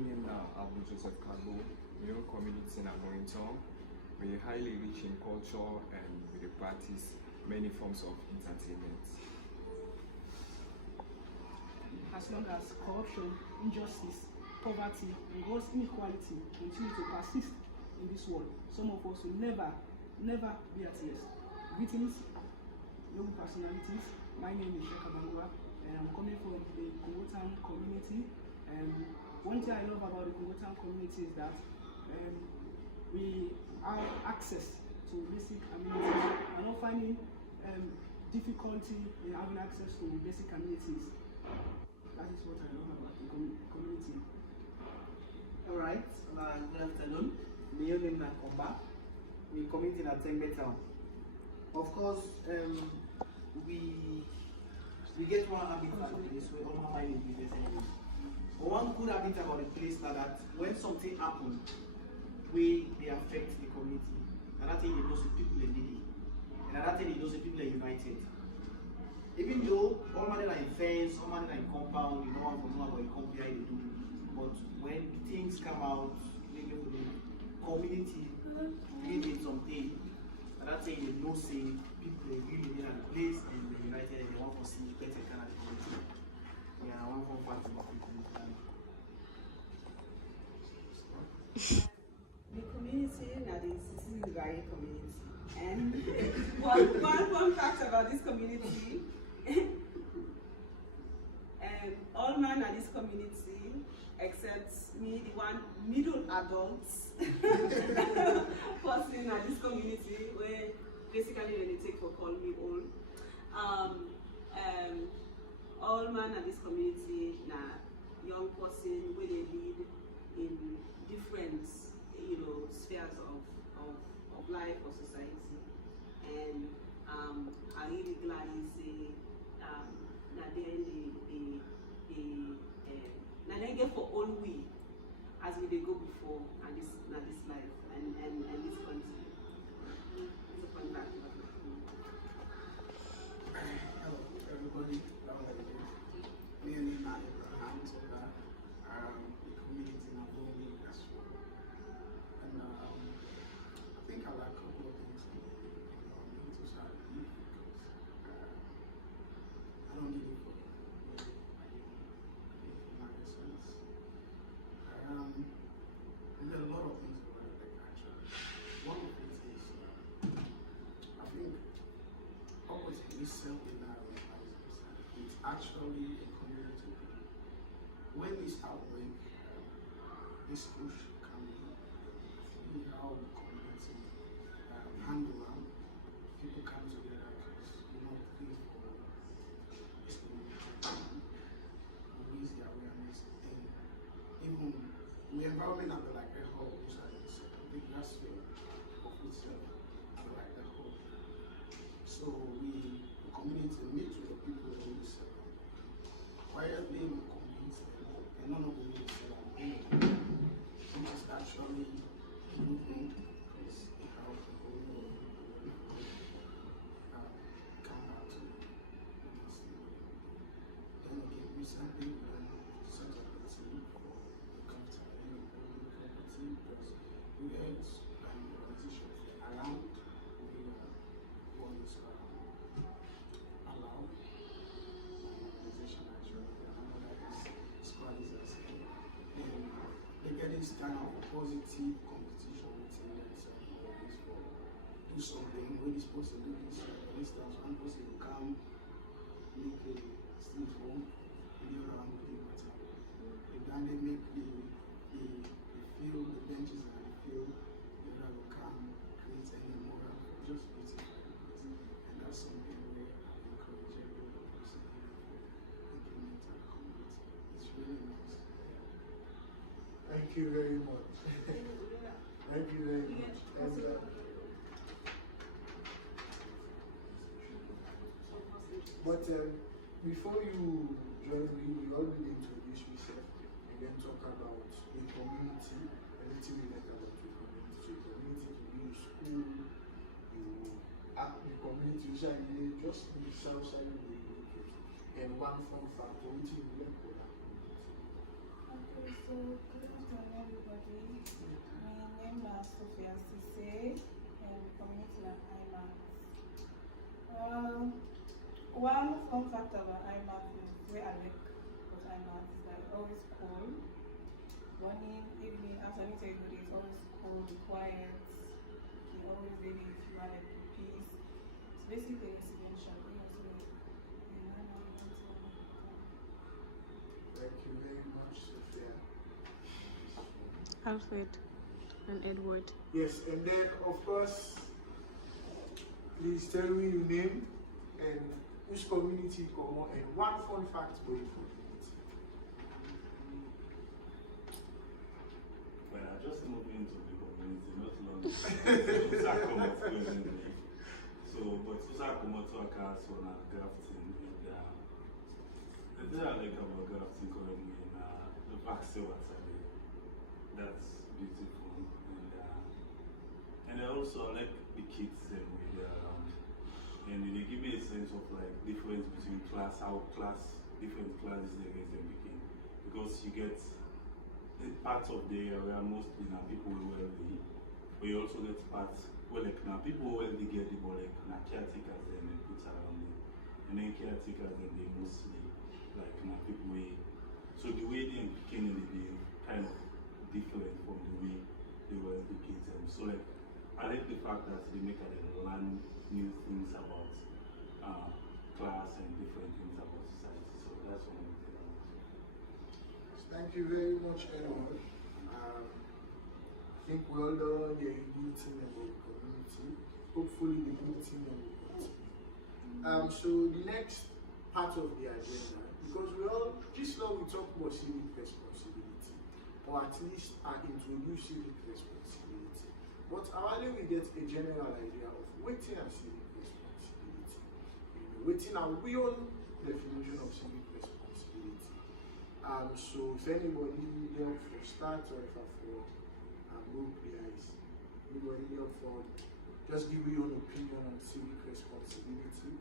name now Abu Joseph Kagbo, Male community in Amorinton. We are highly rich in culture and we practice many forms of entertainment. As long as corruption, injustice, poverty, and gross inequality continue to persist in this world, some of us will never be at rest. Greetings, young personalities. My name is Sheka Bangwa, and I'm coming from the Kungotan community. And one thing I love about the Kungotan community is that we have access to basic amenities. I'm not finding difficulty in having access to basic amenities. That is what I love about the community. Alright, good afternoon. My name is Komba. We community in Atengbe town. Of course, we get one habitat in this way, all my mind is anyway. But one good habitat about the place now that when something happens, they affect the community. Another thing they know some people are needy. And another thing they know some people are united. Even though all money are in fence, all money are in compound, you know about the company they do. But when things come out, maybe for the community creating something, another thing they know say people are really in a place and they're united and they want to see better kind of community. Yeah, I want to fight about people. The community now the Insai di Barray community, and one fun fact about this community, all men at this community except me, the one middle adults person at this community, where basically when they take for call me old. All men at this community now young person where they lead in different spheres of life or society, and I really gladly say that they get for all we as we they go before and this life and this country. It's a fun fact. Hello everybody. Me and Nina Abraham Toga, the community in Avoni as well. And I think I like a couple of things in society because I don't need it for my essence. And there are a lot of things about it, like actually. One of it is, I think, always this self-denial it's actually a community. When this outbreak, this push can be how the community handle them. People come together because you know things for this community, raise the awareness, and even the environment of like a whole, I think that's the of itself, like the whole. So the community meet with the people who is quietly and convince them, and none of them is it is actually moving because it helps the whole world come out to this thing. Then again, recently we set up a team for the capital property because we had an organization around what is allowed organization actually, another is squadism. And they get this kind of positive competition within themselves for do something when this person do this. For instance, one person will come make a street home, the other one will do material. If then they make the field, the benches and the field, the other will come create any more just beautiful. And that's something where I encourage every person to implement our community. It's really nice. Thank you very much. Thank you very much. And, but before you join me, you already introduced yourself and then talk about the community, a little bit like about your community. So your community to be school, you act the community, just the south side of the community. And one fun fact, which you learn for that community. Okay. So good afternoon, everybody. My name is Sophia Sise, and community at IMAX. One fun fact about IMAX is where I like what IMAX is that it's always cool. Morning, evening, afternoon to everybody, it's always cool, quiet. You always ready if you want like peace. It's basically a residential. Thank you very much, Sophia. Alfred and Edward. Yes, and then of course, please tell me your name and which community you come on, and one fun fact for your community. Well, I just moved into the community not long ago. But Susakomoto Akas on a grafting in the thing I like about grafting currently in the vaccine that's beautiful, and I also like the kids and they give me a sense of like difference between different classes there is in Peking, because you get the parts of the area mostly now people who are wealthy, but you also get parts where like now people who wealthy get the more like now caretakers and they put around them, and then caretakers and they mostly like now people way. So the way they Peking in the kind of different from the way they were educated. So like I like the fact that they make them learn new things about class and different things about society. So that's one of the things. Thank you very much, Edward. I think we all done a good thing about the community. Hopefully the good thing will continue. So the next part of the agenda, because this law we talk about civic responsibility, or at least introduce civic responsibility. But hourly we get a general idea of waiting and civic responsibility. Waiting and we own definition of civic responsibility. So if anybody there for start or if I for move the eyes, anybody there for just give your own opinion on civic responsibility.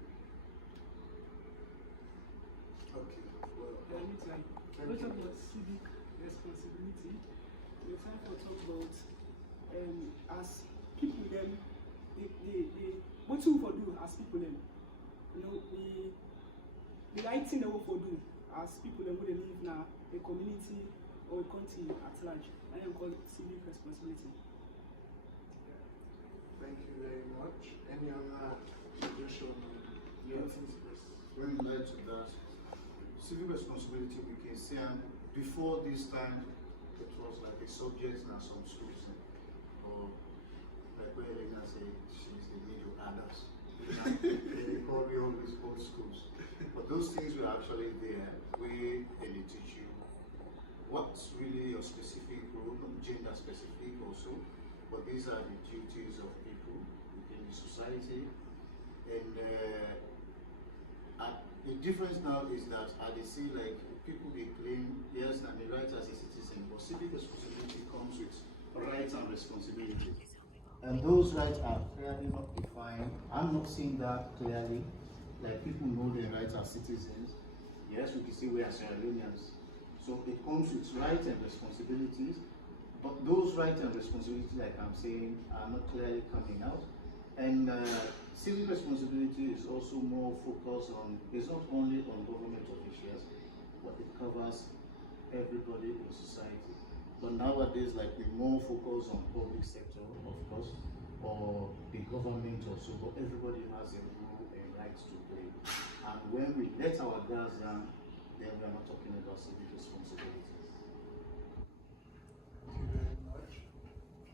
Okay, well. Anytime. We talk about civic responsibility. It's time for talk about as people them what you for do as people them. You know, the right thing they will for do as people them who they live now a community or a country at large. And we call it civic responsibility. Thank you very much. Any other suggestion? Yeah. When you add to that, civic responsibility we can say before this time it was like a subject in some schools, or like where Elena say she's the middle others. They call me all these old schools. But those things were actually there where they teach you what's really your specific role, not gender specific also, but these are the duties of people within the society. And the difference now is that they see like people they claim, yes, and the right as a citizen, but civic responsibility comes with rights and responsibilities. And those rights are clearly not defined. I'm not seeing that clearly. Like people know their rights as citizens. Yes, we can see we are Sierra Leoneans. So it comes with rights and responsibilities, but those rights and responsibilities, like I'm saying, are not clearly coming out. And civic responsibility is also more focused on, it's not only on government officials, but it covers everybody in society. But nowadays, like we more focus on public sector, of course, or the government also, but everybody has a role and rights to play. And when we let our guards down, then we are not talking about civic responsibility. Thank you very much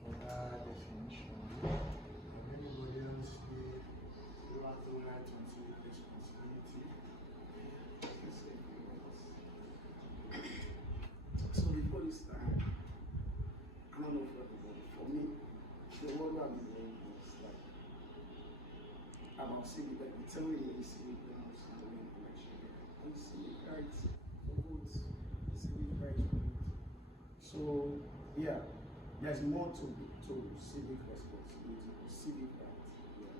for that definition. And anybody else here who has the right on civic responsibility? So before this time, I don't know for everybody. For me, the word I've been doing is like about civic, like we tell you the civic rights and the election. And civic rights for vote, civic rights for vote. So yeah, there's more to civic responsibility, civic rights. Yeah.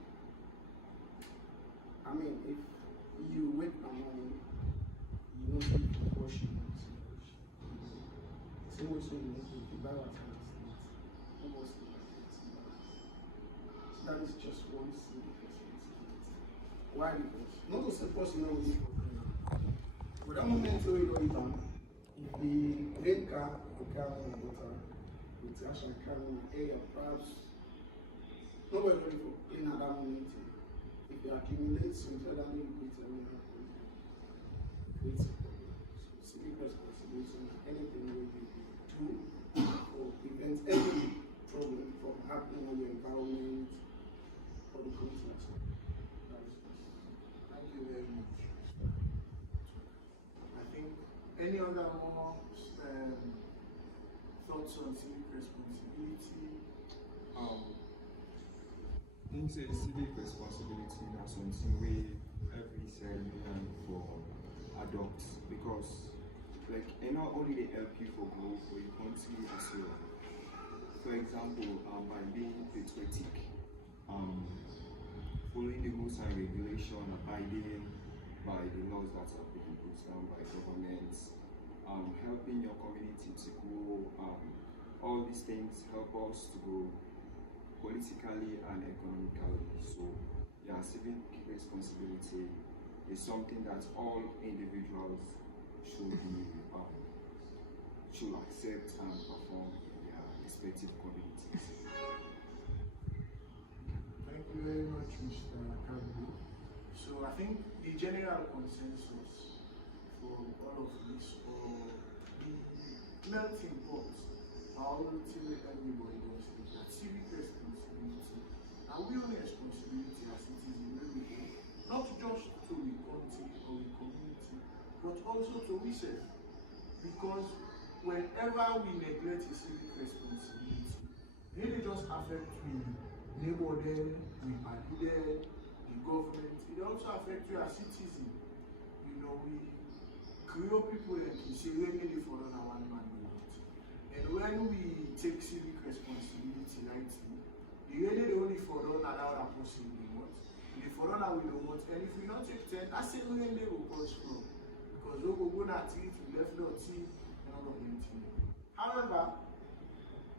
I mean, if you wake up morning, you know you wash your hands, balance and state. Almost that is just one civic responsibility. Why? Because not to say person will be but that moment where you know it if the red car will carry my daughter with actually carrying my area, perhaps nobody ready for in at that moment. If you accumulate some suddenly you create a problem. So civic responsibility, anything we do or prevent any problem from happening on the environment or the continent. Thank you very much. I think any other more thoughts on civic responsibility? Insai civic responsibility na something wey every Sierra Leone for adults because like it not only they help you for growth for your country as well. For example, by being patriotic, following the rules and regulation, abiding by the laws that have been imposed down by governments, helping your community to grow, all these things help us to grow politically and economically. So yeah, civic responsibility is something that all individuals should be should accept and perform in their respective communities. Thank you very much, Mr. Kabu. So I think the general consensus for all of this, or the melting pot, how ultimately everybody was that civic responsibility, and we own responsibility as citizens, not just to the country or the community, but also to ourselves. Because whenever we neglect a civic responsibility, it really just affects the neighbor there, the party there, the government. It also affects you as citizens. You know, we create people and we say, we need for one man. And when we take civic responsibility lightly, the really only for one another person we want. The for one we don't want. And if we don't take 10, that's the way they will cause from. Because we go not eat, we left not eat, and all of them. However,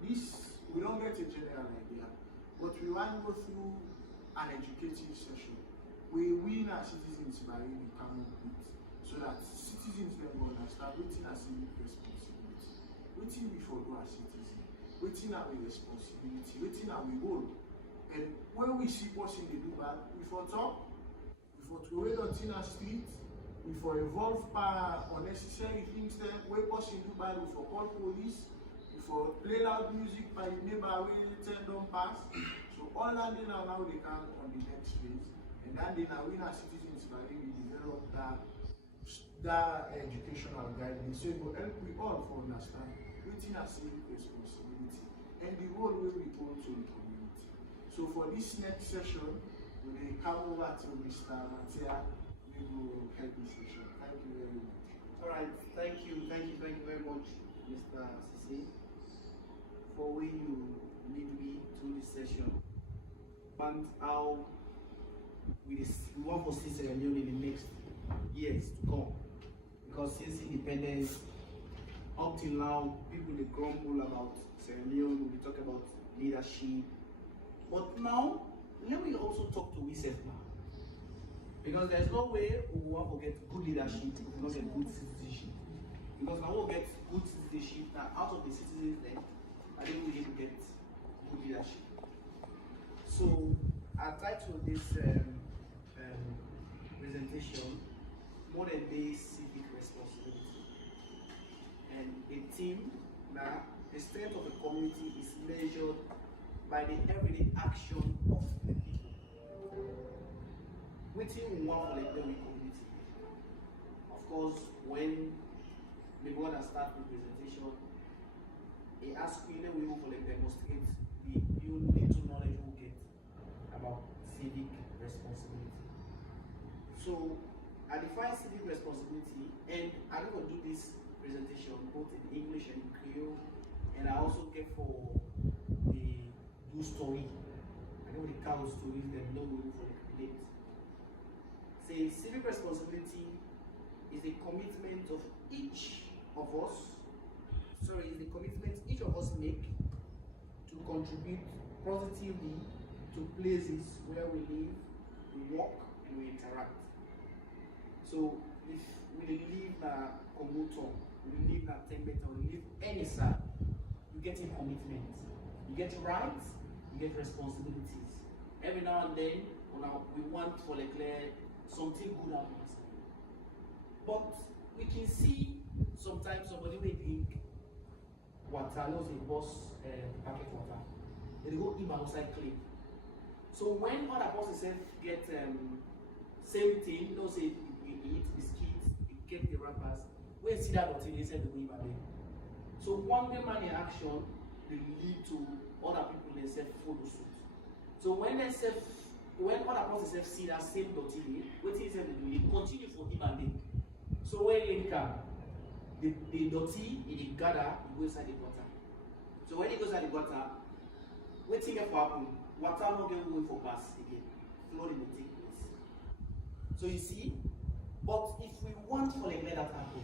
this we don't get a general idea, but we want to go through an educative session. We win our citizens by becoming good, so that citizens then will understand waiting as civic responsibility. Waiting before do as citizens, waiting our responsibility, waiting our role. And when we see person they do bad, we for talk, we for throw it on our street, we for involve unnecessary things there. When person do bad, we for call police, we for play loud music by the neighbor when they don't pass. So all that they now they can on the next phase. And then they now win our citizens by we develop that educational guidance. So it will help we all for understand waiting our civic responsibility and the role where we go to the community. So for this next session, we will come over to Mr. Matia. We will help this session. Thank you very much. All right, thank you very much, Mr. Sisi, for when you lead me through this session. And how we want to see Sierra Leone in the next years to come. Because since independence, up till now, people they grumble about Sierra Leone, we talk about leadership. But now, let me also talk to ourselves now. Because there's no way we want to get good leadership if we don't get good citizenship. Because now we'll get good citizenship, now out of the citizens then, I think we need to get good leadership. So, I titled this presentation, Modern Day Civic Responsibility. And a theme that the strength of a community is measured by the everyday action of the people. Waiting one for the community. Of course, when the board has started the presentation, he asked me we will demonstrate the little knowledge we get about civic responsibility. So I define civic responsibility, and I'm going to do this presentation both in English and Creole, and I also get for the do story. I know the cow stories, them no way for the create. Say civic responsibility is a commitment of each of us. So is the commitment each of us make to contribute positively to places where we live, we work, and we interact. So if we live in a Komoto, we live in a Tembeta, we live any side, you get a commitment. You get rights, you get responsibilities. Every now and then, we want for like something good happens. But we can see sometimes somebody may drink water, let's say boss packet water. They go in outside clean. So when other persons get same thing, let's say you eat biscuits, you get the wrappers, we see that until they say the go in. So one day man in action will lead to other people they follow suit. So when other persons see that same dirty, what is it they continue for him and them. So when in car, the dirty it gather, it goes inside the water. So when it goes inside the water, what thing for happen? Water not get way for pass again. Flooding will take place. So you see, but if we want for like let that happen,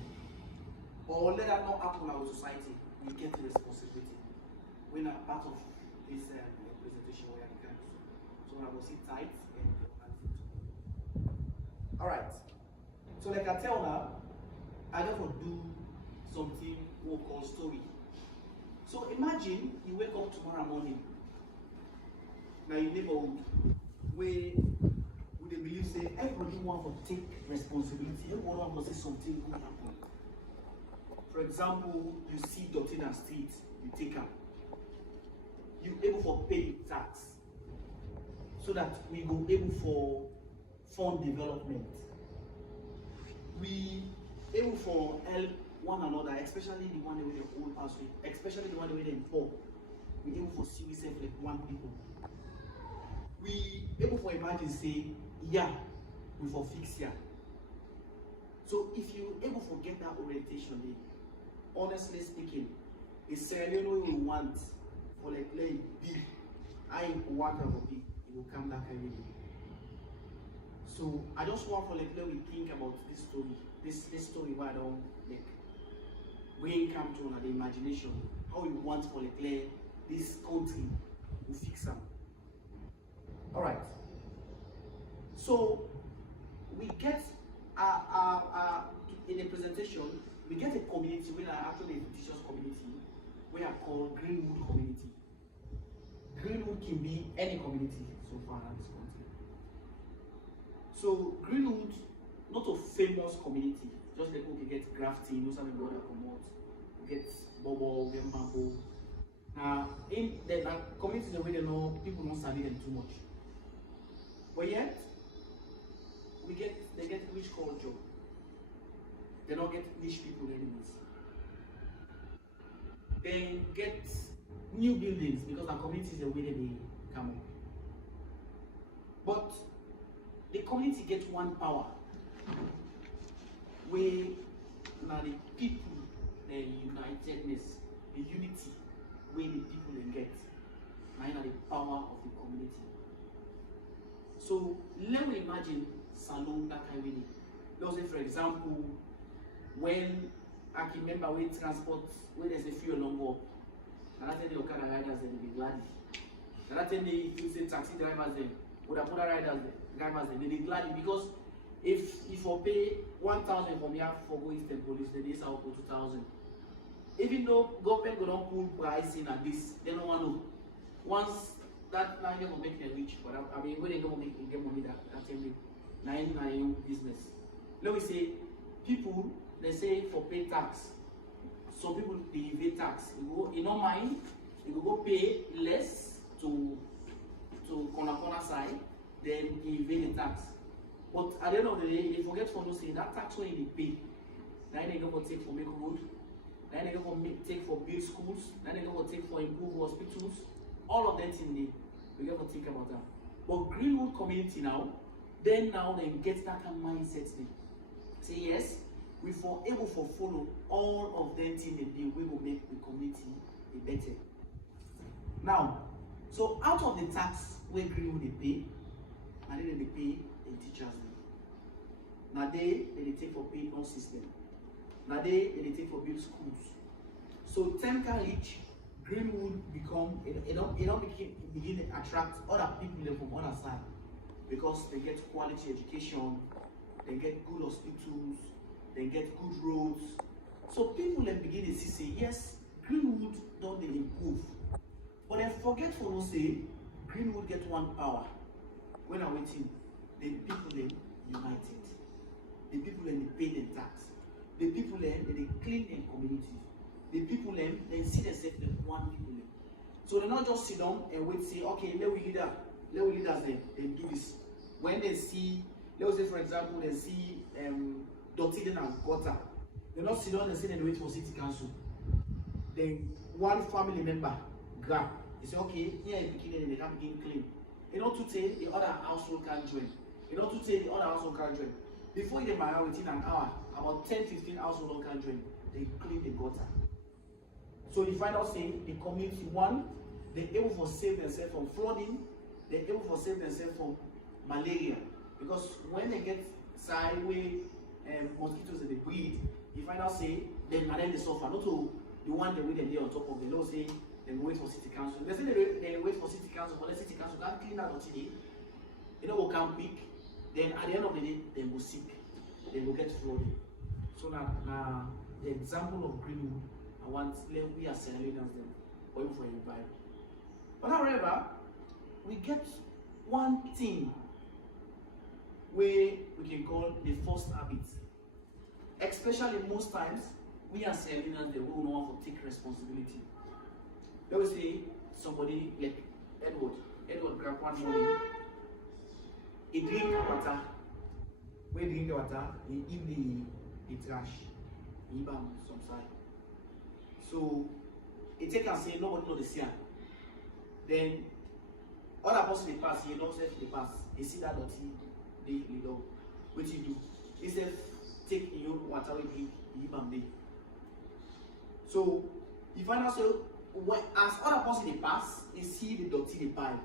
or let that not happen in our society, we get the responsibility. We're not part of this presentation where we can do so. So I will sit tight and alright. So like I tell now, I just want to do something we call story. So imagine you wake up tomorrow morning. Now your neighborhood where they believe say everybody want to take responsibility, everyone want to say something good happen. For example, you see dirty in the street, you take them. You able for pay tax so that we go able for fund development. We able for help one another, especially the one with the old house, especially the one with the poor. We able for see ourselves like one people. We able for emergency, yeah, we for fix here. So if you able for get that orientation, honestly speaking, a Sierra Leone we want for like play big, I want to be, it will come back every day. So I just want for like let me think about this story, this story where I don't like bring come to the imagination, how we want for like this country will fix them. Alright. So we get in a presentation, we get a community, we are actually a teachers community, we are called Greenwood community. Greenwood can be any community so far in this country. So Greenwood, not a famous community, just like we get Grafty, no something brother promote, we get Bobo, we get Mambo. Now in the communities where they know people don't study them too much. But yet they get rich culture. They don't get rich people anyways. They get new buildings because our community is the way they come up. But the community gets one power where now the people, the unitedness, the unity where the people they get, now the power of the community. So let me imagine Salon that kind of way. Let's say for example, when I can remember when transport, when there's a few along up, and I tell the Okada riders they'll be glad. And I tell the taxi drivers them, or the Okada riders drivers they'll be glad because if you pay 1,000 from here for go Eastern Police, then this will go 2,000. Even though government go don't pull pricing at this, they don't want to. Once that now will make them rich, but I mean when they go make get money that time nine business. Let me say people they say for pay tax. Some people they evade tax. You don't mind, you go pay less to corner side, then you evade the tax. But at the end of the day, they forget for no say that tax when they pay. Now they go for take for make road, now they go for take for build schools, now they go for take for improve hospitals. All of that in there, we got to think about that. But Greenwood community now they get that kind of mindset. Say yes, we for able for follow all of them things they we will make the community better. Now, so out of the tax where Greenwood they pay, and then they pay the teachers. Now they take for pay non system. Now they take for build schools. So Temka reach, Greenwood become, begin to attract other people from other side because they get quality education, they get good hospitals, they get good roads. So people then begin to see, say, yes, Greenwood don't they improve. But then forget for no say, Greenwood get one power. When I went in, the people then united. The people then they pay their tax. The people then they clean their communities. The people then they see themselves as one people then. So they not just sit down and wait, say, okay, let we leaders then do this. When they see, let's say for example, they see dirty and gutter. They not sit down and say they wait for city council. Then one family member grab. They say, okay, here in beginning they can begin clean. You know to say the other household can join. You know to say the other household can join. Before they marry within an hour, about 10-15 households can join. They clean the gutter. So you find out saying the community one, they're able to save themselves from flooding, they're able to save themselves from malaria. Because when they get sideway mosquitoes that they breed, you find out say then they suffer. Not to the one that we them there on top of them. They don't say they wait for city council. They say they wait for city council, but the city council can't clean that today. They don't go come quick. Then at the end of the day, they will sick. They will get flooding. So now the example of Greenwood, I want we are Sierra Leoneans them, or even for everybody. But however, we get one thing where we can call the first habit. Especially most times, we are Sierra Leoneans, they will know how to take responsibility. Let me say somebody like Edward grab one morning, he drink water. When he drink the water, he eat the trash. He eat some side. So he take and say nobody know the Sia. Then other person they pass, he knows if they pass. He see that dirty, they know what he do. He said take your water with him, he eat. So you find out so when as other person they pass, he see the dirty they pile.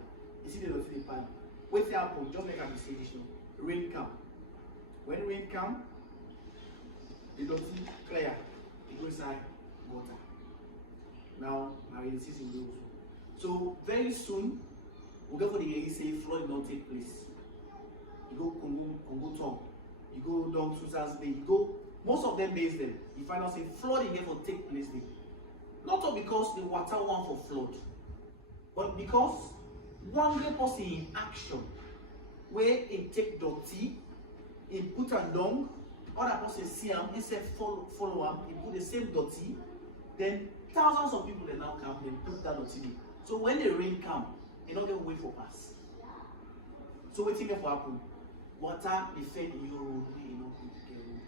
You see the dirty they pile. What's happen? Just like I say this now. Rain come. When rain come, the dirty clear. It goes inside water. Now the season goes. So very soon, we'll go for the area say flood will not take place. You go Congo Tom. You go down Susan's Bay. You go most of them base them. You find out say flooding here will take place there. Not all because the water want for flood, but because one great person in action where he take dirty, he put a down, other person see him, instead follow him, he put the same dirty, then thousands of people they now come, they put that dirty. So when the rain come, they don't get way for pass. So what thing for happen? Water defend your road, they not going to get road.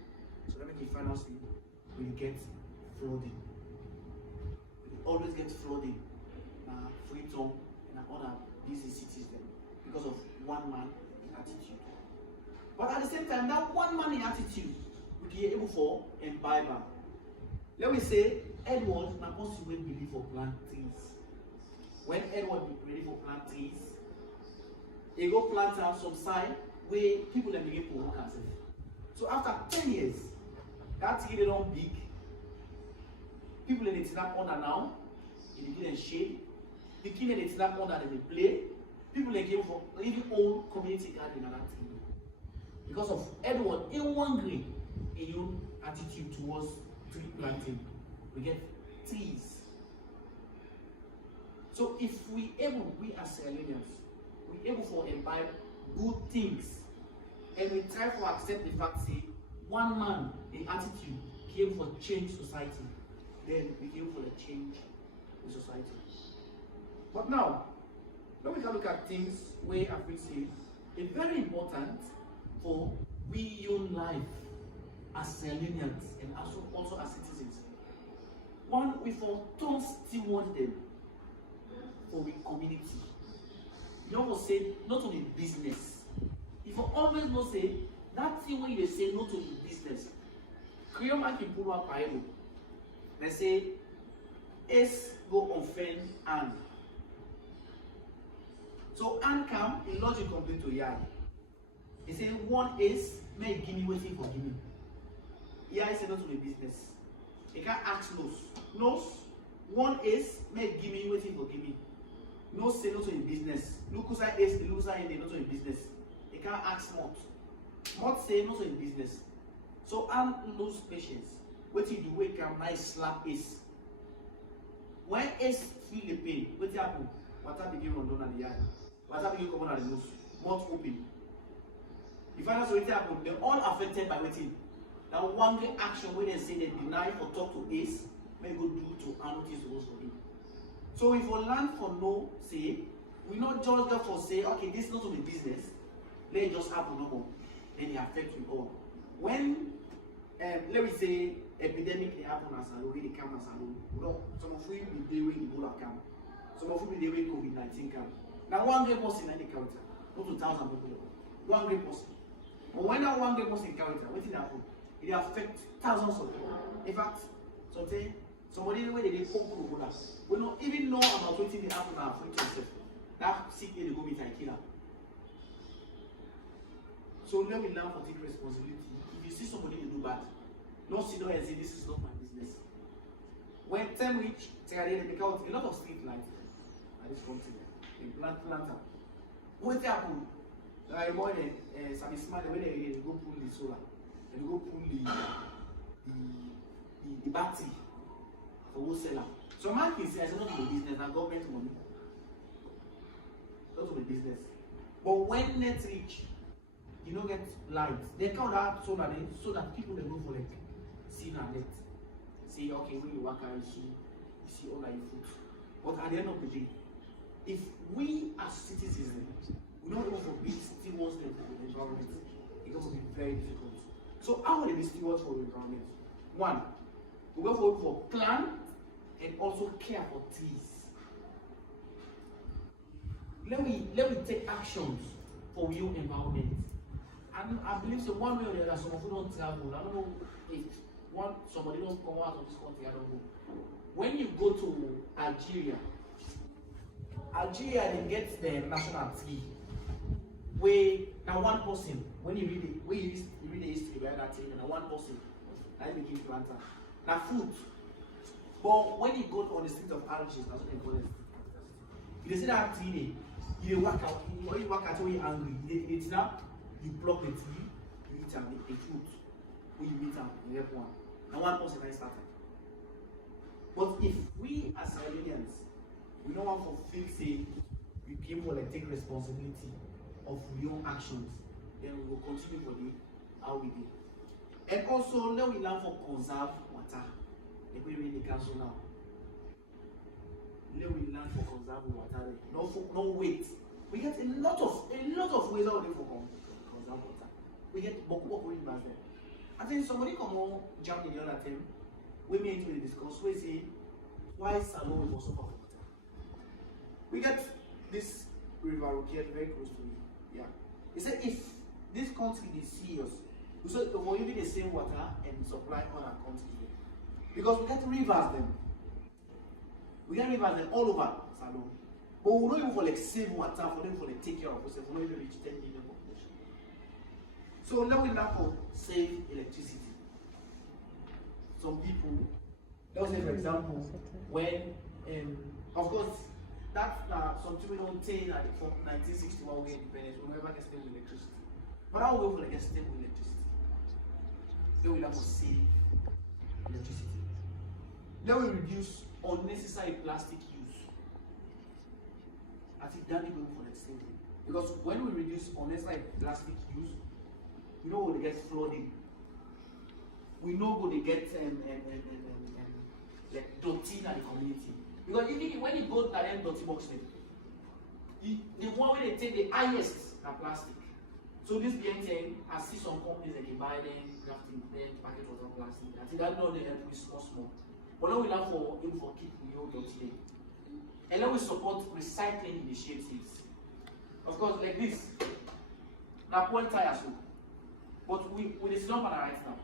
So that make you find out when you get flooding. You always get flooding. Freetown and other busy cities then because of one man in attitude. But at the same time, that one man in attitude we be able for imbibe. Let me say Edward now possibly believe for plant trees. When Edward be ready for plant trees, he go plant out some side where people then begin to work as if. So after 10 years, that tree they don't big. People in it snap under now, in the shade. The kid and it's not more than they play. People like came from even own community garden and that thing. Because of Edward, in one green, in your attitude towards tree planting, we get trees. So if we as Sierra Leoneans, we able to imbibe good things, and we try to accept the fact say one man, the attitude came for change society, then we came for the change in society. But now, when we can look at things where I feel say it's very important for we young life as Sierra Leoneans and also as citizens. One, we for don't still want them for the community. You know what say not only business. If you always not say that thing when you say not only business, Creole man can pull up Bible. They say, "Es go offend and." So Anne come, he lodge a complaint to Yai. He said, one is, may give me waiting for give me. Yai said not to the business. He can't ask nose. Nose, One is make give me waiting for give me. No say no to in business. Look who's is the loser in the not in business. They can't ask not. Not say no to in business. So I'm lose patience. What you do wake up nice slap is. When is feel the pain, what happen? What happen begin run down at the eye? What happen begin come on at the nose? Mouth open. If I know what happen, they're all affected by waiting. Now one great action when they say they deny or talk to Ace, may go do to notice those for do. So if we learn for no say, we not just go for say, okay, this is not to be business, let it just happen no more. Then it affects you all. When let me say epidemic they happen as a they come as a no, some of you be there when Ebola come, some of you be there when COVID-19 come. Now one great person in the character, not 2,000 people, one great person. But when that one great person character, what did happen? It affects thousands of people. In fact, somebody the way they did poke Ebola, we don't even know about what they happen now for themselves. That sick they go meet and kill her. So let me learn for take responsibility. If you see somebody they do bad, not sit down and say this is not my business. When time reach, they make out a lot of street lights at this continent. In planter. What happened? Like more than some smart when they go pull the solar, and go pull the battery for wholesaler. So man can say it's not the business, and government money. Not the business. But when net reach, you don't get lights. They count out so that people they go for like see na net. Say okay when you walk around you see all that you food. But at the end of the day, if we as citizens we don't go for big stewards for the environment, it's going to be very difficult. So how will they be stewards for the environment? One, we go for plan and also care for trees. Let me take actions for real environment. And I believe so one way or the other, some of you don't travel. I don't know if somebody don't come out of this country, I don't know. When you go to Algeria they get the national tree. Where now one person, when you read it, you read the history behind that thing, and one person, that is the planter. Now food. But when you go on the street of Algiers, that's what they call it. You see that tree, you work out, when you work out when you're angry, it's now you pluck the tree, you eat the fruit, when you eat you get one. Now one person I started. But if we as Sierra Leoneans, we don't want to feel say we came for like take responsibility of real actions, then we will continue for the how we do. And also let we learn for conserve water. Like we read the council now. Let we learn for conserve water. No wait. We get a lot of ways out there for conserve water. We get boku rivers there. I think somebody come on jump in the other time. We made to discuss. We say why Salon will suffer for water. We get this river located very close to me. Yeah. He said if this country is serious, we said for even the same water and supply other countries there. Because we get rivers then. We get rivers then all over Salon. But we don't even for like save water for them for like take care of us, for not even reach 10 million population. So now we learn for save electricity. Some people, let's say for example, when of course that's something we don't say like from 1961 we get independence, we never get stable electricity. But how will we get stable electricity? Then we learn for save electricity. Then we reduce unnecessary plastic use. I think that is going for the same thing. Because when we reduce unnecessary plastic use, we know when they get flooding. We know when they get like dirty in the community. Because even when you go to that dirty box, the one where they take the highest are plastic. So this BNTN, I see some companies that they buy them, crafting them, package water plastic. I think that not they help with small. But now we learn for keep your dirty. And then we support recycling initiatives. Of course, like this. Now point tires. But we the slump on right now.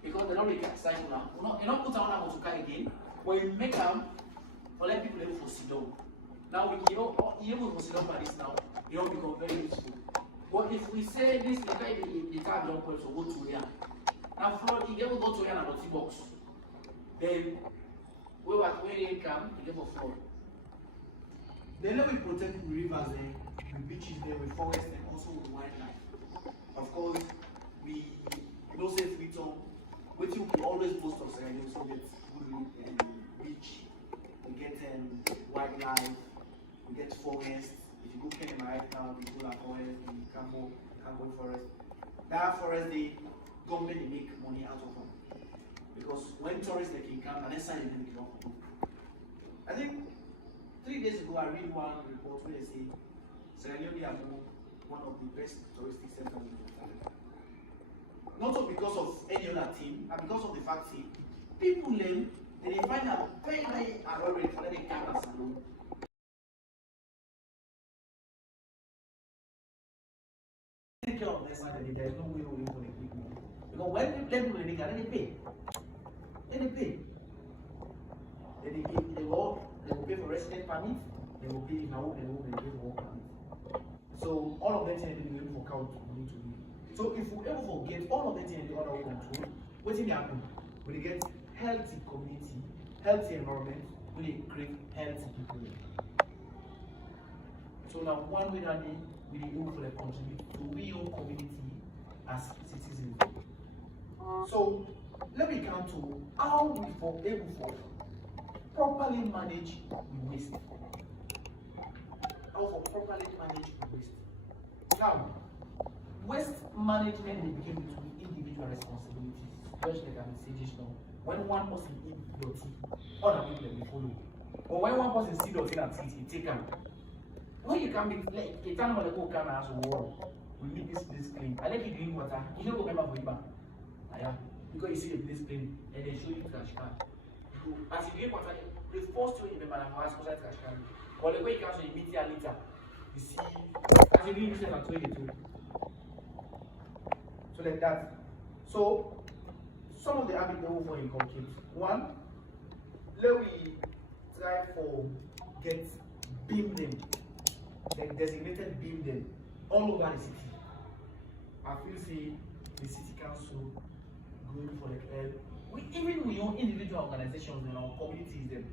Because they don't really recycle now. You don't put on to carry again. But you make them for let people able to sit down. Now we able to sit down by this now, it don't become very useful. But if we say this the car don't point so go to here. Now flood you ever go to here and dirty box. Then when rain come, we get for flood. Then we protect the rivers there, the beaches there, with forest and also with wildlife. Of course, we no say free talk. What you always most of Sierra Leone, so get good beach, we get wildlife, we get forest. If you go Kenya right now, we go like forest, the Cambo forest. That forest, the government they make money out of them. Because when tourists they can come, and next time they do it off. I think 3 days ago I read one report where they say Sierra Leone are one of the best touristic centers in the country. Not all because of any other team, but because of the fact that people learn and they find out very, very already for them to come as alone. Take care of their side, there is no way for the people. Because when people they pay. Then they pay. They will pay for resident permit, they will pay now, they will pay for work permit. So all of them they will be for count to do. So if we ever forget all of them in the order of control, what will happen? We get healthy community, healthy environment, we create healthy people. So now one way that we able to contribute to we own community as citizens. So let me come to how we for able to properly manage the waste. How for properly manage the waste. Now, waste management they became between individual responsibilities, just like I say just now. When one person eat dirty, other people will follow. But when one person see dirty and eat, he take them. When you can make like a time when the go can as a war, we need this place clean. I like you drink water. You don't remember for you, because you see the place clean and they show you trash can. As you drink water, the first thing you remember is outside trash can. But the way you can so you meet here later, you see as you drink yourself at 22. So like that. So some of the habits that we want to inculcate. One, let we try for get beam them, like designated beam them all over the city. I feel say the city council going for like even we own individual organizations in our communities them.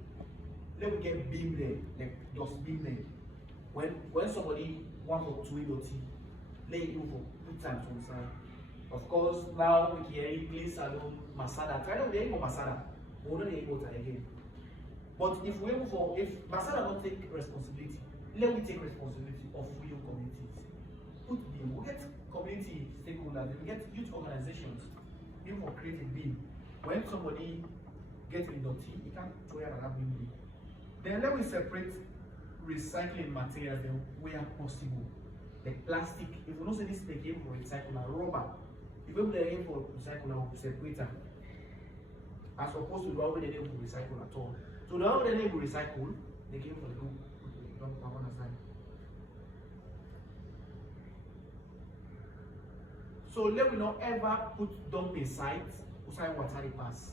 Let we get beam them, like just beam them. When somebody want for 2 tea, let it go for 2 times on side. Of course, now we can place alone Masada. Try to be Masada. We don't need water again. But if Masada don't take responsibility, let me take responsibility of real communities. Put beam. We get community stakeholders, we get youth organizations, even for creating beam. When somebody gets in dirty, he can't throw it another beam. Then let me separate recycling materials then where possible. Like plastic, if you don't say this they came for recycle rubber. If you aim for recycle or separator, as opposed to the one where they didn't recycle at all. So the one where they didn't recycle, they came for the dump on the side. So let me not ever put dumping sites outside water they pass.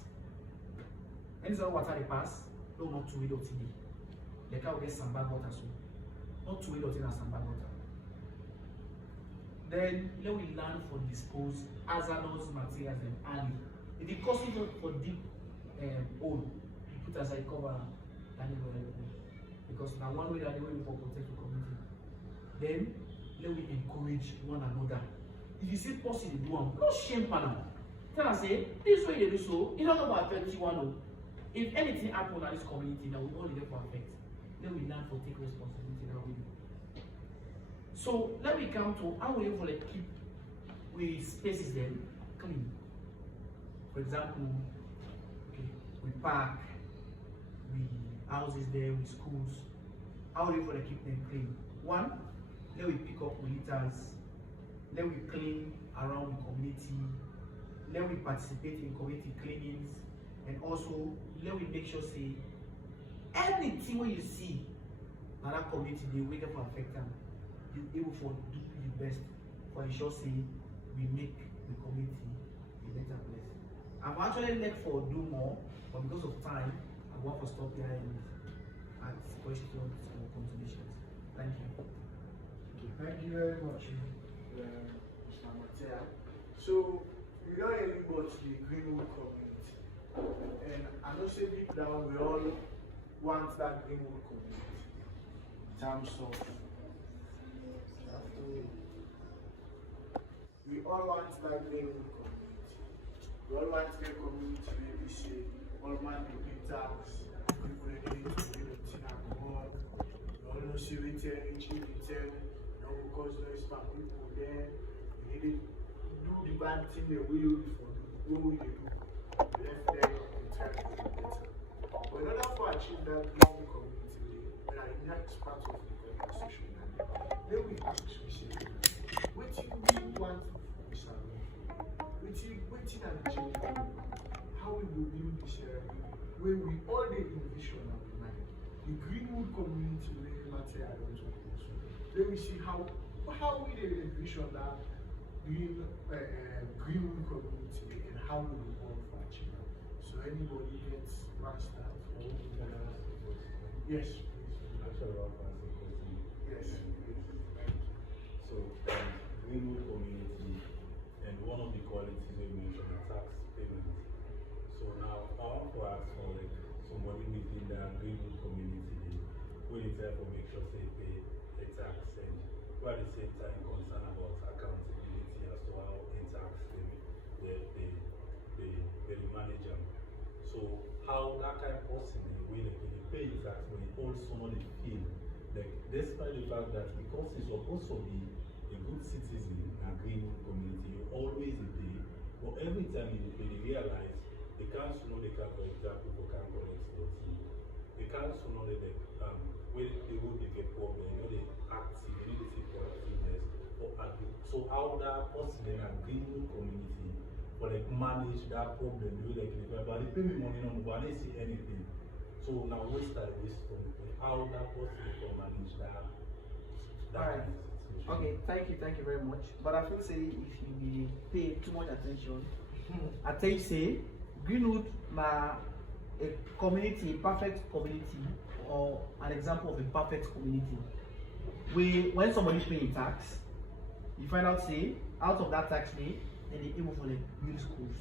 Anytime water they pass, no not to it or TV. They can't get some bad water so. Not to it or some bad water. Then let we learn for dispose hazardous materials and early. If it costs you for deep hole, you put aside cover anywhere because now one way that the way for protect the community. Then let we encourage one another. If you see possible do one, no shame panel. Tell us say this way they do so, it's not going to affect you one. If anything happen in this community now, we only there for affect. Then we learn for take responsibility now we do. So let me come to how we able to keep we spaces then clean. For example, okay, we park, we houses there, we schools. How we able to keep them clean? One, let we pick up litters, let we clean around the community, let we participate in community cleanings, and also let we make sure say anything when you see in that community they wake up and affect them. You able for do the best for ensure say we make the community a better place. I've actually left for do more, but because of time, I want to stop here and ask questions or contributions. Thank you. Okay, thank you very much, Mr. Matea. So we don't really go to the Greenwood community, and I know say down, we all want that Greenwood community in terms of we all want that Greenwood community. We all want the community where we say all man to pay tax, people they need to do the thing alcohol. We all know see we tell you, because there is some people there, you need to do the bad thing the way you before do, the way you do. Left there in try to do better. But in order to achieve that Greenwood community, we are in that part of the conversation. Then we ask we say, what do you want for this area? Waiting and changing. How we will build this area where we all the envision of the mind. The Greenwood community really matter I don't know. Then we see how we envision that Greenwood community and how we will work for achievement. So anybody gets past that? Yes, please. Actually, I'll answer the question. Yes. So, Greenwood community, and one of the qualities we mentioned are tax payments. So now, I want to ask for like somebody within the Greenwood community who is there to make sure they pay a tax, and who at the same time concerned about accountability as to how in tax they manage them. So how that kind of person when they pay tax when it also not feel like despite the fact that because it's supposed to be a good citizen and Greenwood community, you always pay, but every time you pay, they realize the council know they can, for example, for can collect dirty. The council know that when they would they get problem, you know they active, you need to see proactiveness or active. So how that person in a Greenwood community for like manage that problem, the way they can, but they pay me money on but they see anything. So now what's that wisdom? How that person can manage that Alright. kind of situation? Okay, thank you very much. But I feel say if you pay too much attention, I tell you say Greenwood na a community, a perfect community, or an example of a perfect community. When somebody paying tax, you find out say out of that tax day, then they able for the build schools.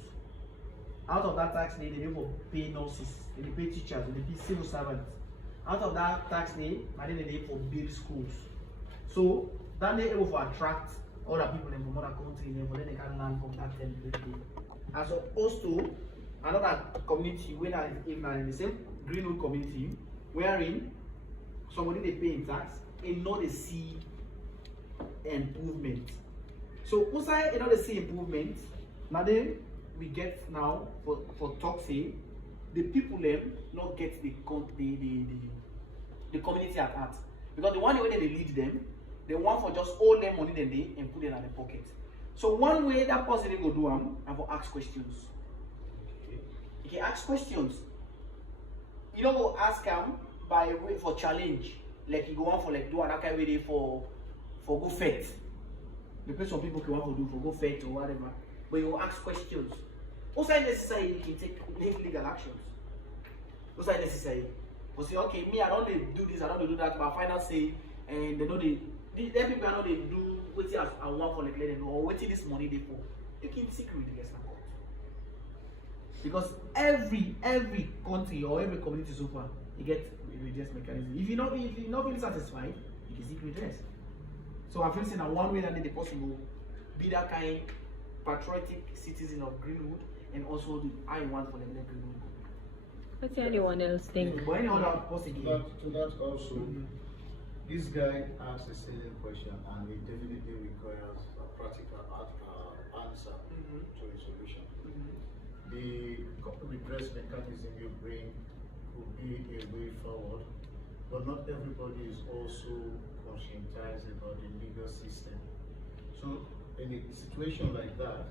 Out of that tax day, they able for pay nurses, they pay teachers, they pay civil servants. Out of that tax day, then they able for build schools. So that they able for attract other people from other countries, and then they can learn from that template. As opposed to another community where even in the same Greenwood community, wherein somebody they pay in tax and not they see improvement. So outside not they see improvement, now then we get now for talk say the people them not get the community at heart. Because the one way they lead them, they want for just all their money then they and put it in their pocket. So one way that person go do and for ask questions. You can ask questions. You don't go ask them by way for challenge. Like you go on for like do another kind of way for go fet. Because some people can want to do for go fet or whatever. But you will ask questions. Also necessary you can take legal actions. Also necessary. But say okay, me I don't do this, I don't do that, but I find out say and they know them people I know they do what I want for like let them know or waiting this money they for. You can secret with the guest court. Because every country or every community so far you get redress mechanism. If you not feel satisfied, you can seek redress. So I feel saying that one way that the person will be that kind patriotic citizen of Greenwood and also the I want for the Greenwood. What's anyone else think? But any other person To that also, this guy asked a certain question and it definitely requires a practical answer to a solution. The redress mechanism you bring could be a way forward, but not everybody is also conscientized about the legal system. So in a situation like that,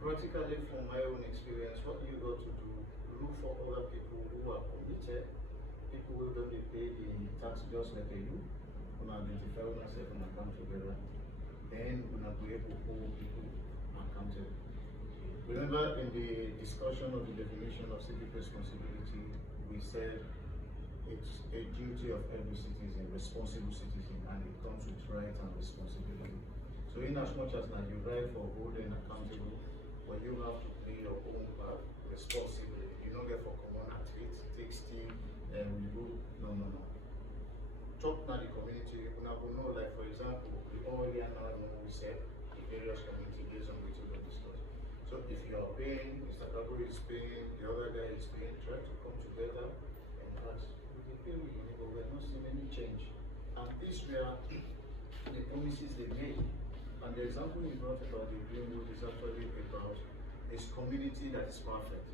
practically from my own experience, what you got to do, look for other people who are committed, people who don't pay the tax just like you, who identify themselves and account together, then we will be able to hold people accountable. Remember in the discussion of the definition of civic responsibility, we said it's a duty of every citizen, responsible citizen, and it comes with right and responsibility. So in as much as that you right for holding accountable, but you have to play your own part responsibly. You don't get for common at it. take steam and we go. No. Talk now the community. We know, like for example, we already now know we said the various community based on which we will discuss. So if you are paying, Mr. Kago is paying, the other guy is paying, try to come together and ask, we can pay with you, but we're not seeing any change. And these were the promises they made. And the example you brought about the Greenwood is actually about this community that is perfect.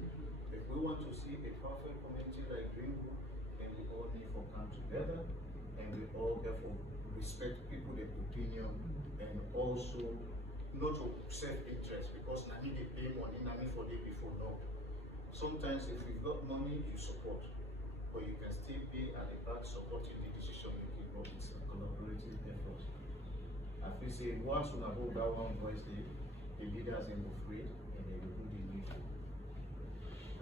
If we want to see a perfect community like Greenwood, then we all need to come together and we all therefore respect people's opinion and also not to self-interest because I need to pay money, I need for day before. No. Sometimes if you've got money, you support, but you can still be at the back supporting the decision making, but it's a collaborative effort. As we say, once we hold that one voice, the leaders in the free and they will do the needful.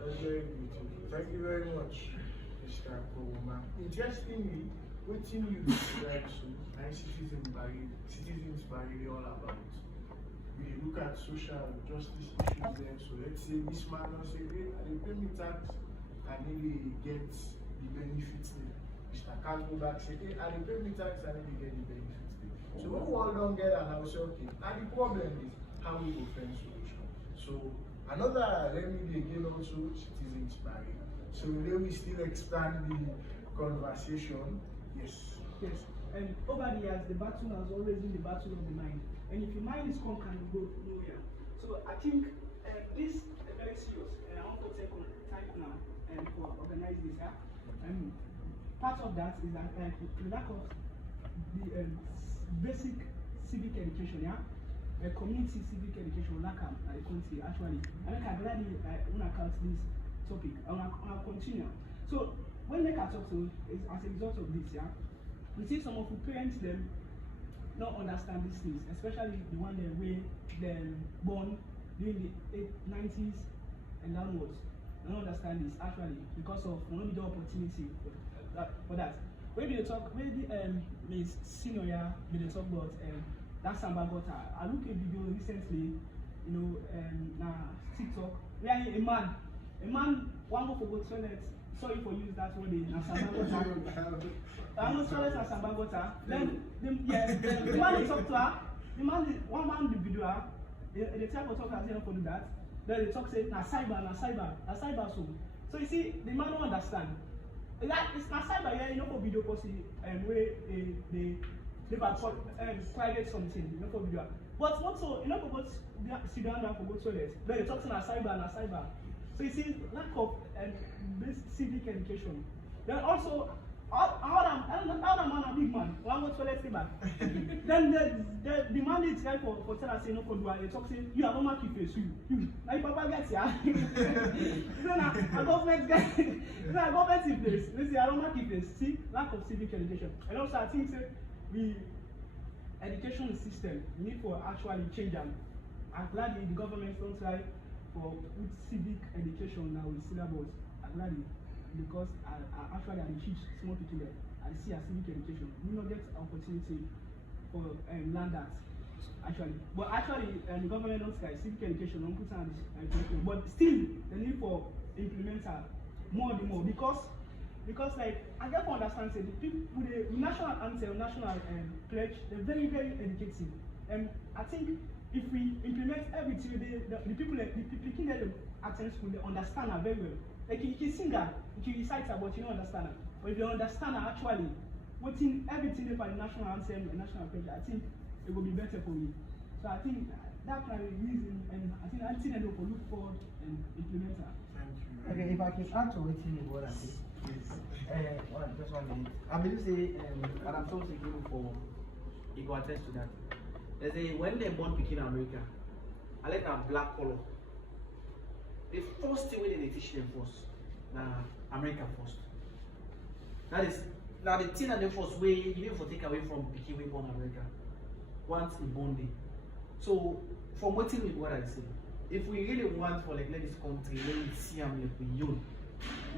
That's very beautiful. Thank you very much, Mr. Kowoma. Interestingly, what you describe so, citizens Barray all about. We look at social justice issues there. So let's say this man will say, hey, I pay me tax and maybe get the benefits there. Mr. Khan go back say, hey, I pay me tax and maybe get the benefits there. So when we all don't get and I will say, okay, and the problem is how we go find solution. So another remedy again also citizens Barray. So then we still expand the conversation. Yes. Yes. And over the years, the battle has always been the battle of the mind. And if your mind is conquered, you go nowhere. So I think this is very serious. I want to take time now for organize this. Part of that is that the lack of the basic civic education. Community civic education lack of the country actually. I can gladly account this topic. I'll continue. So when they can talk to is as a result of this, we see some of the parents them not understand these things, especially the one that were born during the 90s and downwards. They don't understand this actually because of not the opportunity for that. When they talk, when Miss Senior, when they talk about that Samba Gota, I look at a video recently, TikTok, where a man one go for go toilet. Sorry for use that word in Samba Gota. I know toilet and Samba Gota. Then the man they talk to her, one man the video her, the type of talk has not for do that. Then they talk say na cyber so you see the man don't understand. Like it's na cyber for video possible where they private something, for video. But not so for sit down and for go toilet. Then they talk to na cyber. So you see lack of this civic education. Then also how the man a big man, one go toilet stay back. Then the man is right for tell us say no for do they talk say you have no mark face you. Now your papa gets then a government guy a government in place. They say I don't mark face. See lack of civic education. And also I think say the education system need for actually change them. I'm glad the government don't try for good civic education now with syllabus. I'm glad because I actually teach small people there. I see a civic education. We not get opportunity for learn that actually. But actually the government don't say civic education don't put on education. But still the need for implementer more because like I get to understand say the people with the national anthem, national pledge, they're very, very educative. I think if we implement everything, the people that attend school, they understand her very well. Like you can sing her, you can recite her, but you don't understand her. But if you understand her actually, putting everything for the national anthem, the national pledge, I think it will be better for you. So I think that's my reason, and I think anything that we look for and implement her. Thank you. Okay, if I can add to what I say, please. Just 1 minute. I believe say, and I'm so secure for you go attest to that. They say when they're born picking America, I like a black color. The first thing they teach them first, America first. That is now the thing that they first way even for take away from picking we born America. Once in born day. So from what I say, if we really want for like let this country, let we see them like we own.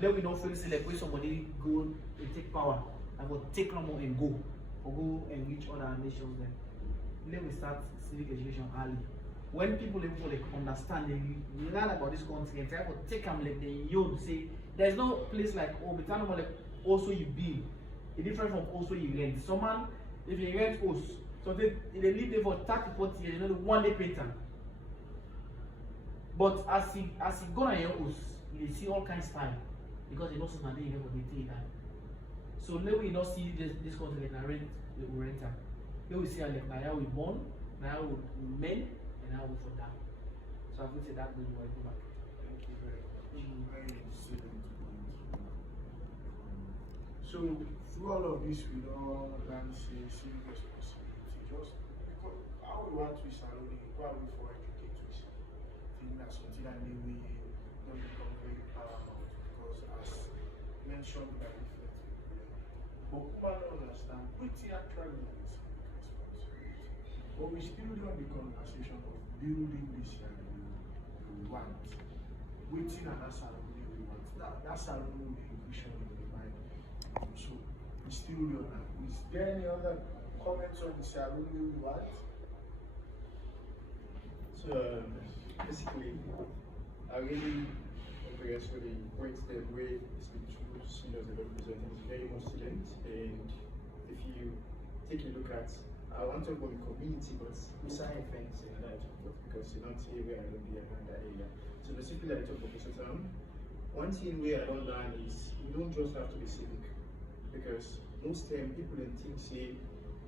Let we not feel say like when somebody go and take power and go take no more and go or go and reach other nations then. Let me start civic education early. when people able to like understand, they learn about this country and try to take them like the young say there's no place like Britannia like also you build. It's different from also you rent. Someone if you rent house, so they live there for 30, 40 years, you know the one day pattern. But as he go on your house, you see all kinds of time because you know something you never did time. So now we not see this country like renter. Here we see like now we born, now we men, and now we for that. So I would say that will be my back. Thank you very much. So through all of this, we don't learn say civic responsibility. Just because how we want to Sierra Leone, why we for educate us. I think that's something that maybe don't become very paramount because as mentioned by different people, but people don't understand which actually is civic responsibility. But we still don't the conversation of building this Sierra Leone we want. Waiting and that's Sierra Leone we want. That's Sierra Leone the vision in the mind. So we still don't know. Is there any other comments on the Sierra Leone we want? So basically, I really progress with the point that way it's been true seniors that are presenting is very much student, and if you take a look at I want to talk about the community, but we sign fence and that because you're not here where I don't be around that area. So basically I talk about the town. One thing where I don't learn is we don't just have to be civic because most time people don't think say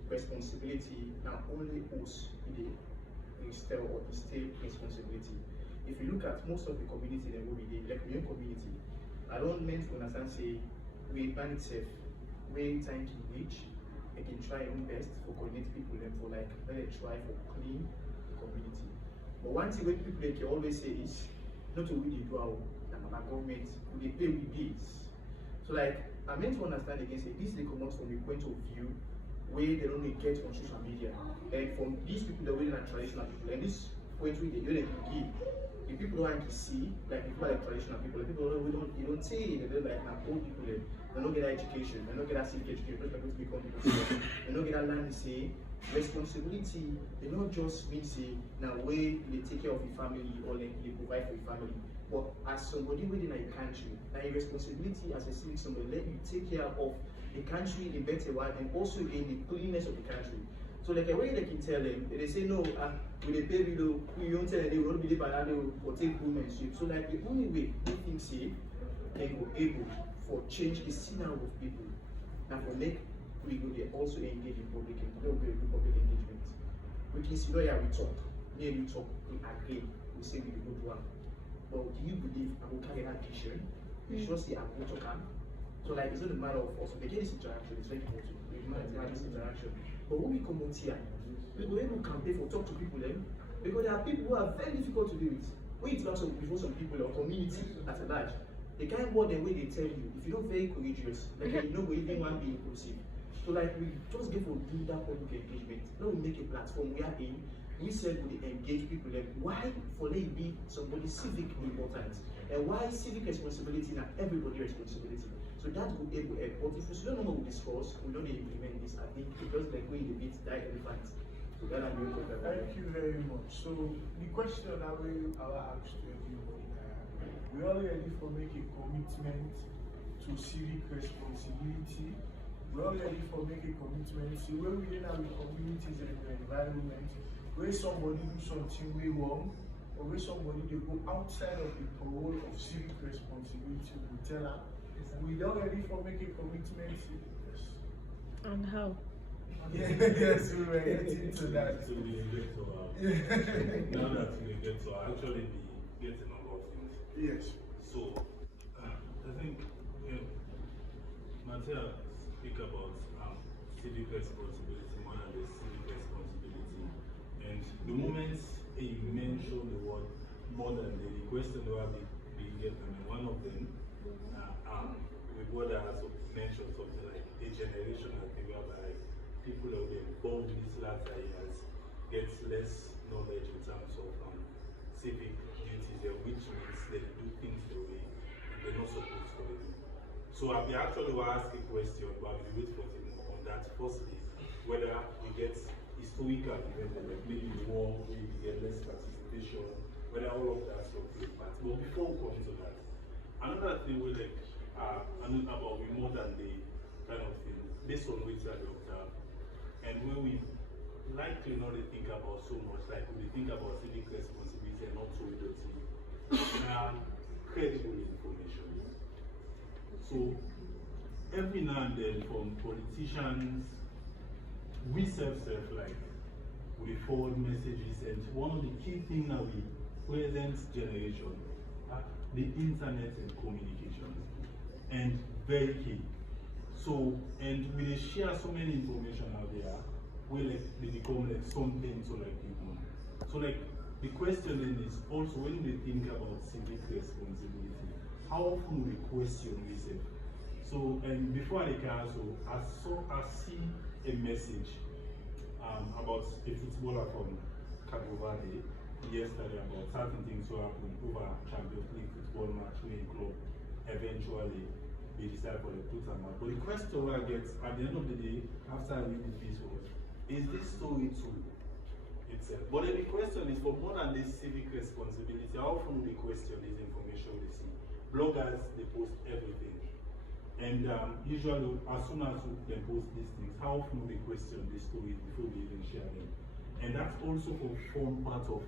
responsibility not only us in the state or the state responsibility. If you look at most of the community that will be like my own community, I don't mean to understand say we ban itself, we time to reach, I can try our best for coordinate people and for like let try for clean community. But one thing when people like always say is not to really do our government, we pay with bills. So like I meant to understand again say this they come out from a point of view where they don't really get on social media. And from these people that are traditional people, and this poetry they don't give. If people don't want to see, like people like traditional people, like people you don't say they don't like now old people they don't get that education, they don't get that civic education, because they're going to become people, they don't get that land to say responsibility, they don't just mean say now way they take care of your family or like they provide for your family. But as somebody within a country, now your responsibility as a civic somebody let you take care of the country in a better way and also in the cleanness of the country. So like a way they can tell them, they say no, with a baby though, we don't tell them they will not believe that they will take womanship. So like the only way they think say can go able for change the scenario of people and for make we go there also engage in public and public engagement. We can see lawyer we talk, near we talk, we agree, we say we the good one. But do you believe I will carry that vision? You just say I will talk. So like it's not a matter of also they get this interaction, it's very important. We have this interaction. But when we come out here, we go able to campaign for talk to people then because there are people who are very difficult to deal with. We interact with some people or community at a large. The kind of word the way they tell you, if you're not very courageous, like you know we even want to be inclusive. So like we just give for do that public engagement. Now we make a platform we are in. We said we engage people like why for they be somebody civic important and why civic responsibility not everybody responsibility. So that will be able to help. But if we don't know what we discuss, we don't implement this. I think it just like going a bit die elephant. So that I'm going to talk about. Thank you very much. So the question that we are asked to everybody we are ready for make a commitment to civic responsibility. We are ready for make a commitment to where we in our communities and the environment, where somebody do something way wrong, or where somebody they go outside of the role of civic responsibility, we tell them we are ready for make a commitment. Yes. And how? Yes, we were getting to that. So we get to now that we get to actually be getting a lot of things. Yes. So I think Matthias speak about civic responsibility more than the civic responsibility. And the moment he mentioned the word more than the question that will be given, and one of them with what I also mentioned something like a generational thing whereby people who are involved in these latter years get less knowledge in terms of civic duties, which means they do things the way they're not supposed to do. So I'll be actually asking a question, but I'll be waiting for him on that. Firstly, whether we get his historical event, like maybe war, maybe get less participation, whether all of that stuff play part. But before we come to that, another thing we like about we modern day kind of thing, based on which I observe, and when we like to not think about so much, like we think about civic responsibility and not so dirty, credible information. So every now and then from politicians, we like we forward messages, and one of the key things that we present generation are the internet and communications, and very key. So, and we share so many information out there, where like they become like something to like people. So like the question then is also when we think about civic responsibility, how often we question ourselves. So, and before I can also, I see a message about a footballer from Cabo Verde yesterday about certain things who happened over Champions League football match where the club eventually they decide for the put them out. But the question I get at the end of the day, after I read the piece was, is this story true itself? But then the question is, for more than this civic responsibility, how often do they question this information they see? Bloggers, they post everything. And usually, as soon as they post these things, how often do they question these stories before they even share them? And that's also for form part of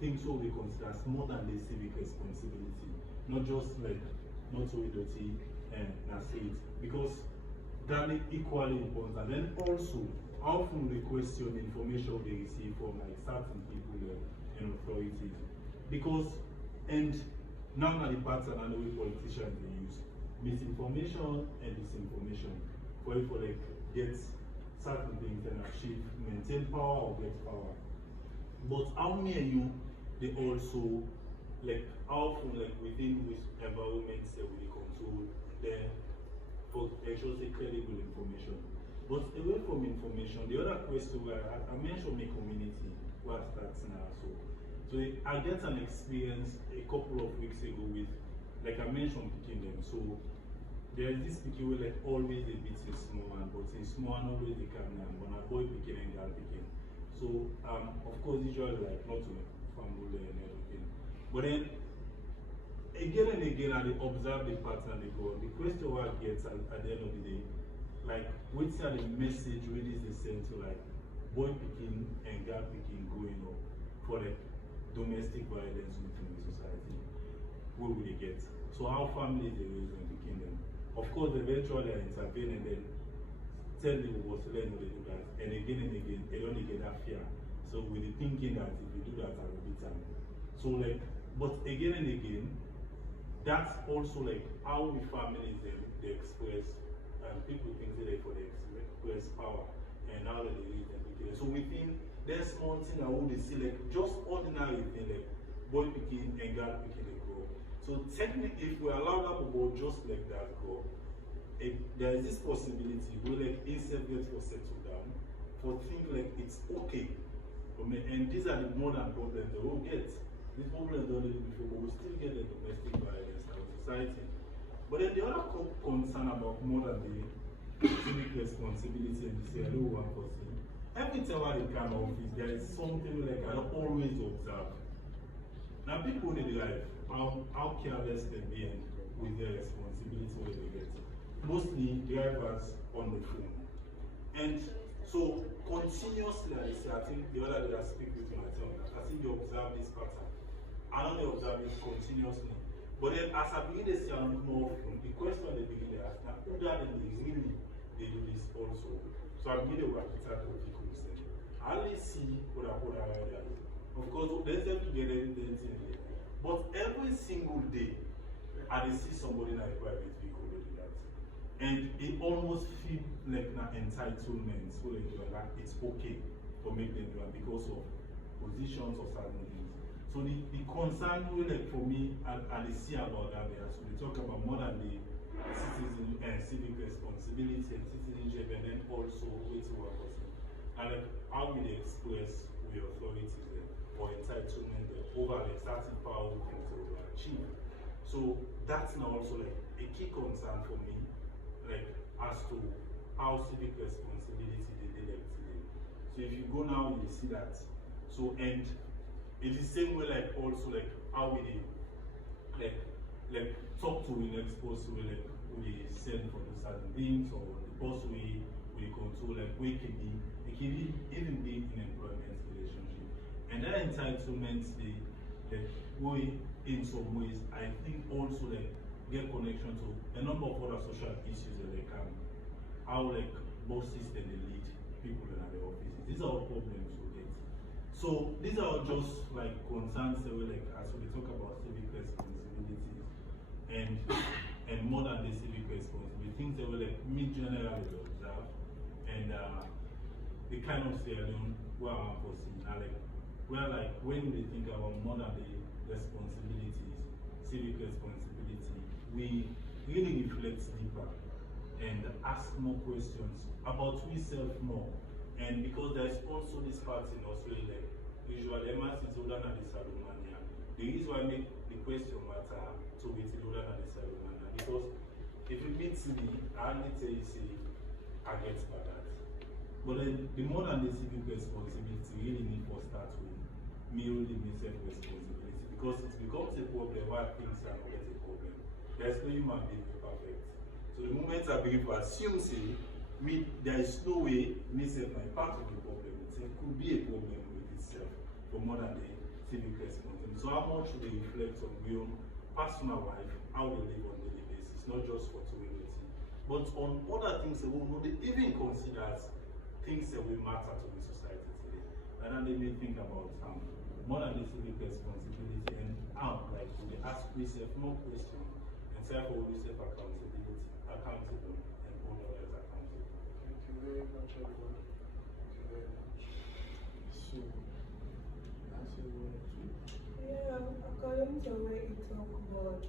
things what we consider as more than the civic responsibility. Not just like, not so dirty and that's it. Because that is equally important. And then also, how often they question the information they receive from like certain people and authorities. Because, and now the pattern and the way politicians they use misinformation and disinformation for like get certain things and achieve, maintain power or get power. But how many of you they also like how often like within which environments that we control there for actually say credible information. But away from information, the other question where I mentioned the community where starts now. So I get an experience a couple of weeks ago with, like I mentioned, picking them. So there's this picking where like always a bit is small one, but in small one always they come down. But I boy picking and girl picking. So of course usually like not to family and everything. But then again and again I observe the pattern they go. The question I get at the end of the day, like what's the message really is sent to like boy picking and girl picking going on for like domestic violence within the society? Where will they get? So how families they raise and picking them? Of course eventually I intervene and then tell them what to learn how they do that. And again they only get that fear. So with the thinking that if you do that I will beat them. So like, but again and again, that's also like how we families they express, and people think they for the express power and how they read and begin. So within there's small thing I would see like just ordinary thing like boy picking and girl picking they go. So technically if we allow that to go just like that go, there is this possibility where like instead get for settle down for think like it's okay. And these are the modern problems they will get. These problems don't live before, but we still get the domestic violence in our society. But then the other concern about modern day civic responsibility and the Sierra Leone person, every time I come office, there is something like I always observe. Now people in their life, how careless they be with their responsibility when they get. Mostly drivers on the phone. And so continuously, I think the other day I speak with my tongue, I think they observe this pattern. I don't observe it continuously. But then as I begin to see more often, the question they begin to ask, now who that they really they do this also. So I begin to work with that articles. I only see what I right there. Of course, there's them to get evidence in there. But every single day, I see somebody in a private vehicle do that. And it almost feels like an entitlement. So they do that it's okay to make them do that because of positions or certain things. So the concern like for me, I see about that there. So we talk about more than the citizen and civic responsibility and citizenship, and then also way to work person. And like how we express with authorities or entitlement over like certain power we think to achieve. So that's now also like a key concern for me, like as to how civic responsibility they did today. So if you go now, you see that. So and it's the same way like also like how we like talk to we expose to like we send for the certain things or the boss we control like we can be it can even be in employment relationship. And that entitlement the way in some ways I think also like get connection to a number of other social issues that they can how like bosses that they lead people in their offices. These are all problems we get. So these are just like concerns that we like as we talk about civic responsibilities and more than the civic responsibility, things that we like me generally observe and the kind of Sierra Leone where I'm foreseeing like where like when we think about more than the responsibilities, civic responsibility, we really reflect deeper and ask more questions about ourselves more. And because there's also this part in Australia, like usually MRC is older than the Salomania. The reason why I make the question matter to it is older than the Salomania because if you meet me, I only tell you say I get by that. But then the more than the civic responsibility really need to start with merely myself responsibility because it becomes a problem why things are not a problem. There's no human being perfect. So the moment I begin to assume say me there is no way myself my part of the problem itself could be a problem with itself for more than the civic responsibility. So how much do they reflect on your own personal life, how they live on a daily basis, not just for community, but on other things that we know they even consider things that will matter to the society today. And then they may think about more than the civic responsibility and like we ask yourself more questions and therefore we self accountable and hold others accountable. Thank you very much, everyone. Thank you very much. So, answer 1 or 2. Yeah, according to where you talk about